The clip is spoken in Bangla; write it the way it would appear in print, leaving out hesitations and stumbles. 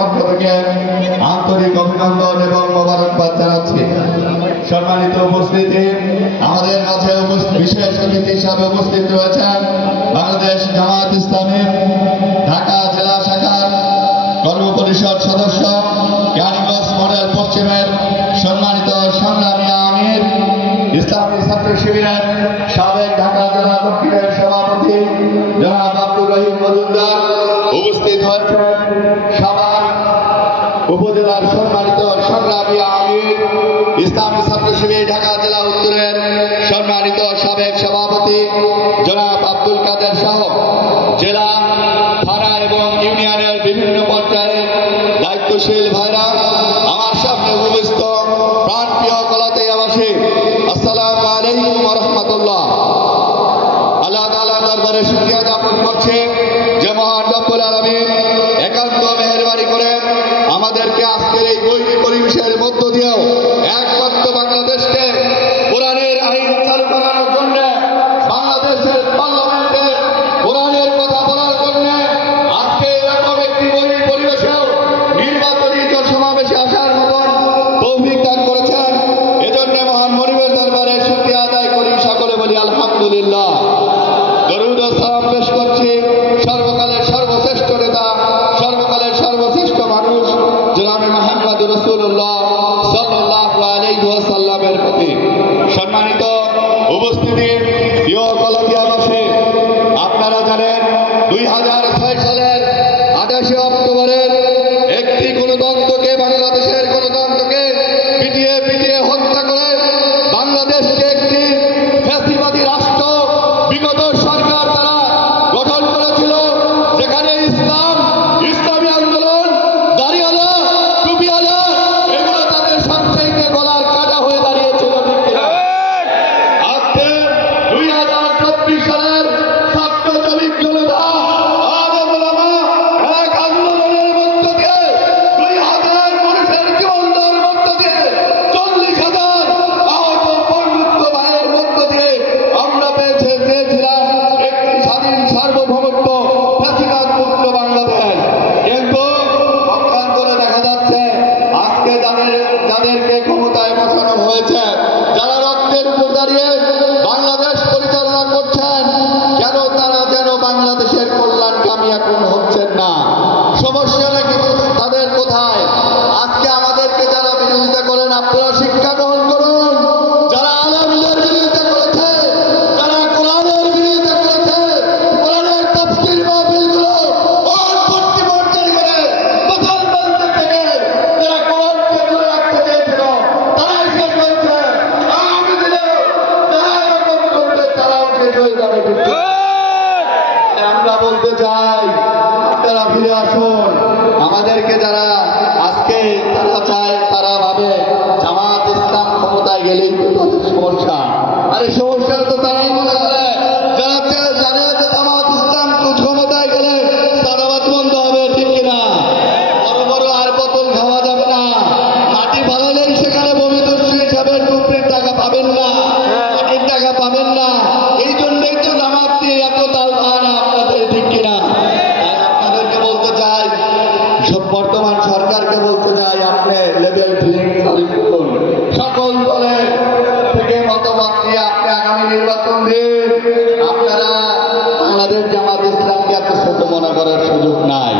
পক্ষ থেকে আন্তরিক অভিনন্দন এবং মোবারকবাদ জানাচ্ছি। সম্মানিত উপস্থিতি, আমাদের মাঝে বিশেষ অতিথি হিসাবে উপস্থিত রয়েছেন বাংলাদেশ জামায়াত ইসলামী ঢাকা জেলা শাখার কর্মপরিষদ সদস্য, কেরানীগঞ্জ মডেল পশ্চিমের সম্মানিত সংগ্রামী আমির, ইসলামী ছাত্র শিবিরের সাবেক ঢাকা জেলা দক্ষিণের সভাপতি জনাব আব্দুর রহিম মজুমদার উপস্থিত হয়েছেন, সাভার উপজেলার সম্মানিত সংগ্রামী আমির, ইসলামী ছাত্র শিবির ঢাকা জেলা উত্তরের সম্মানিত সাবেক সভাপতি জনাব আব্দুল কাদের সহ জেলা, থানা এবং ইউনিয়নের বিভিন্ন পর্যায়ে দায়িত্বশীল ভাইরা, আমার সামনে উপস্থিত প্রাণপ্রিয় কলাতেয়াবাসী, আসসালামু আলাইকুম ওয়া রাহমাতুল্লাহ। আল্লাহ তাআলার দরবারে শুকরিয়া জ্ঞাপন করছি যে মহান রব্বুল আলামিন একান্ত মেহেরবানি করে আমাদেরকে আজকের এই বৈরী পরিবেশের মধ্য দিয়েও একমাত্র বাংলাদেশকে কোরআনের আইন চালু করার জন্য, বাংলাদেশের পার্লামেন্টে কোরআনের কথা বলার জন্য আজকে এরকম একটি বৈরী পরিবেশেও নির্বাচনী সমাবেশে আসার মতন তৌফিক দান করেছেন। এজন্য মহান মনিবের দরবারে শুকরিয়া আদায় করি, সকলে বলি আলহামদুলিল্লাহ। দরুদ ও সালাম পেশ করছি সর্বকালের সর্বশ্রেষ্ঠ নেতা, সর্বকালের সর্বশ্রেষ্ঠ মানুষ জনাবে মুহাম্মদ রাসূলুল্লাহ সাল্লাল্লাহু আলাইহি ওয়াসাল্লামের প্রতি। সম্মানিত উপস্থিতি, প্রিয় কলাতিয়াবাসী, আপনারা জানেন 2006 সালের 28 অক্টোবরের একটি গণতন্ত্রকে, বাংলাদেশের গণতন্ত্রকে পিটিয়ে পিটিয়ে হত্যা করে বাংলাদেশকে একটি ফ্যাসিবাদী রাষ্ট্র বিগত সরকার তারা গঠন করেছিল, যেখানে ইসলাম, ইসলামী আন্দোলন, দাড়িওয়ালা, টুপিওয়ালা এগুলো তাদের সবচেয়ে গলার কাটা হয়ে দাঁড়িয়েছিল। আজকে 2024 সালের ছাত্র শ্রমিক জনতা আলেম ওলামা এক আন্দোলনের মধ্য দিয়ে 2000 মানুষের জীবন দেওয়ার মধ্য দিয়ে 40,000 আহত বন্ধুত্ব ভাইয়ের মধ্য দিয়ে আমরা চেয়েছিলাম একটি স্বাধীন সার্বভৌমত্ব ফ্যাসিবাদ মুক্ত বাংলাদেশ। কিন্তু পক্ষান্তরে দেখা যাচ্ছে আজকে যাদেরকে ক্ষমতায় বসানো হয়েছে, যারা রক্তের উপর দাঁড়িয়ে বাংলাদেশ পরিচালনা করছেন, কেন তারা যেন বাংলাদেশের কল্যাণকামী এখন হচ্ছেন না। সমস্যা নাকি তাদের কোথায়? আজকে আমাদেরকে যারা বিরোধিতা করেন, আপনারা শিক্ষা গ্রহণ করুন। যারা আলেমদের বিরোধিতা করেছে, যারা কোরআনের বিরোধিতা করেছে, কোরআনের তাফসীর মাহফিলগুলো পরবর্তী পর্যায়ে করে মুসলমানদের থেকে যারা কোরআনকে দূরে রাখতে চেয়েছিল তারাই শেষ হয়েছে। আগামী দিনে যারা এরকম করবে তারাও শেষ হয়ে যাবে। আমরা বলতে চাই, আপনারা ফিরে আসুন। আমাদেরকে যারা আজকে তারা চায়, তারা ভাবে জামাত ইসলাম ক্ষমতায় গেলেই তো তাদের সমস্যা। আরে সমস্যা তো তারাই মনে করে যারা জানে যে জামাত ইসলাম ক্ষমতায় গেলে সাদাবাদ বন্ধ হবে, ঠিক কিনা? বড় বড় আর বোতল খাওয়া যাবে না, মাটি ভালোলেই সেখানে বমি দস্যু হিসাবে টুকরির টাকা পাবেন না, মাটির টাকা পাবেন না। এই জন্যই তো জামাত দিয়ে এত তাল বাহানা আপনাদের, ঠিক কিনা? তাই আপনাদেরকে বলতে চাই, বর্তমান সরকারকে বলতে চাই, আপনি লেভেল ফিলিং চালু করুন। সকল দলের থেকে মতামত নিয়ে আপনি আগামী নির্বাচন দিন। আপনারা বাংলাদেশ জামাত ইসলামকে এত ছোট মনে করার সুযোগ নাই।